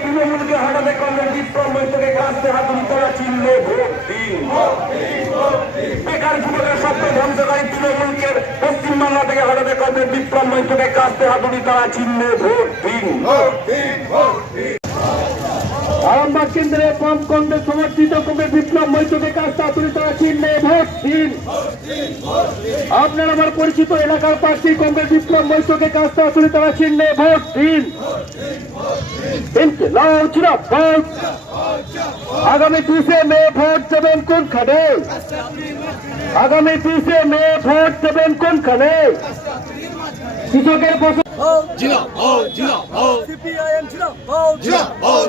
তৃণমূলকে হঠাৎ করে বিক্রম বৈঠকে কাছে হাতুড়ি ভোট দিন বেকার যুবকের স্বপ্ন ধ্বংসকারী তৃণমূলকে পশ্চিমবাংলা থেকে হঠাৎ করে বিক্রম বৈঠকে কাছে হাতুড়ি করা চিহ্নে ভোট আরামবাগ কেন্দ্রে বাম কংগ্রেস সমর্থিত কংগ্রেস বিপ্লব বৈঠকে কাজ তাড়াতাড়ি তারা চিহ্নে ভোট দিন। আপনার আমার পরিচিত এলাকার প্রার্থী কংগ্রেস বিপ্লব বৈঠকে কাজ তাড়াতাড়ি তারা চিহ্নে ভোট দিন। আগামী তিরিশে মে ভোট দেবেন কোনখানে? আগামী তিরিশে মে ভোট দেবেন কোনখানে? কৃষকের ফসল জিন্দাবাদ জিন্দাবাদ সিপিআইএম জিন্দাবাদ জিন্দাবাদ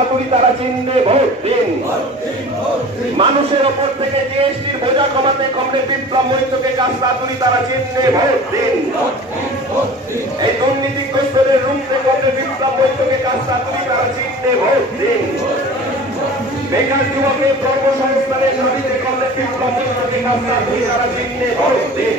অফিস তারা চিহ্নে ভোট দিন। মানুষের ওপর থেকে জিএসটির বোঝা কমাতে কমরে বিপ্লব মৈত্রকে কাস্তাতুরি তারা চিহ্নে ভোট দিন। এই দুর্নীতিগ্রস্তদের রুখতে কমরে বিপ্লব মৈত্রকে কাস্তাতুরি তারা চিহ্নে ভোট দিন। বেকার যুবকের কর্মসংস্থানের দাবিতে কমরে বিপ্লব মৈত্রকে কাস্তাতুরি তারা চিহ্নে ভোট দিন।